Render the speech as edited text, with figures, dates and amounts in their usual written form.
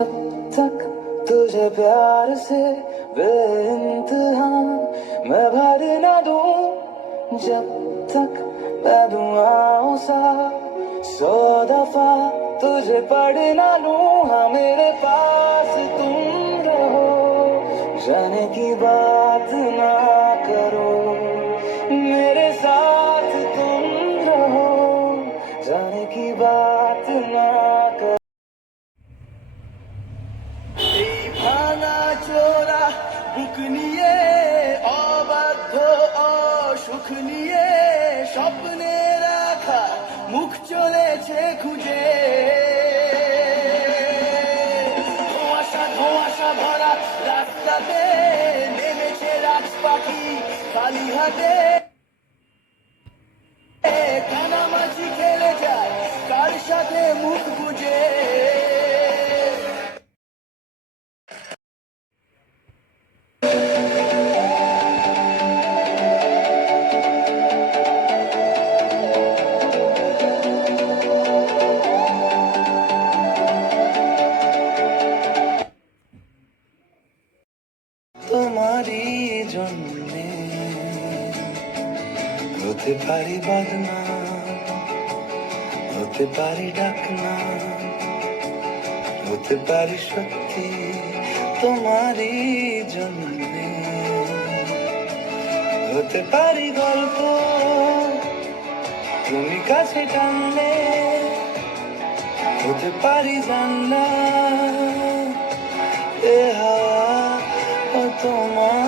तक तुझे प्यार से बेइंतहा मैं भर न दूं जब तक मैं दुआओं सा 100 दफा तुझे पढ़ न लूं हाँ मेरे पास तुम रहो जाने की बात ना करो मेरे साथ तुम रहो जाने की बात ना करो এই ভাঙা চোরা বুক নিয়ে অবাধ্য অসুখ নিয়ে স্বপ্নে রাখা মুখ চলেছে খুঁজে ধোঁয়াশা ধোঁয়াশা ভরা রাস্তাতে নেমেছে রাত পাখি খালি হাতে কানামাছি খেলে যায় কার সাথে মুখ বুঝে তোমারই জন্যে হতে পারি বদনাম হতে পারি ডাকনা হতে পারি সত্যি তোমারই জন্যে হতে পারি গল্প তুমি কাছে টানলে হতে পারি জানলা এ হাওয়া ও তোমার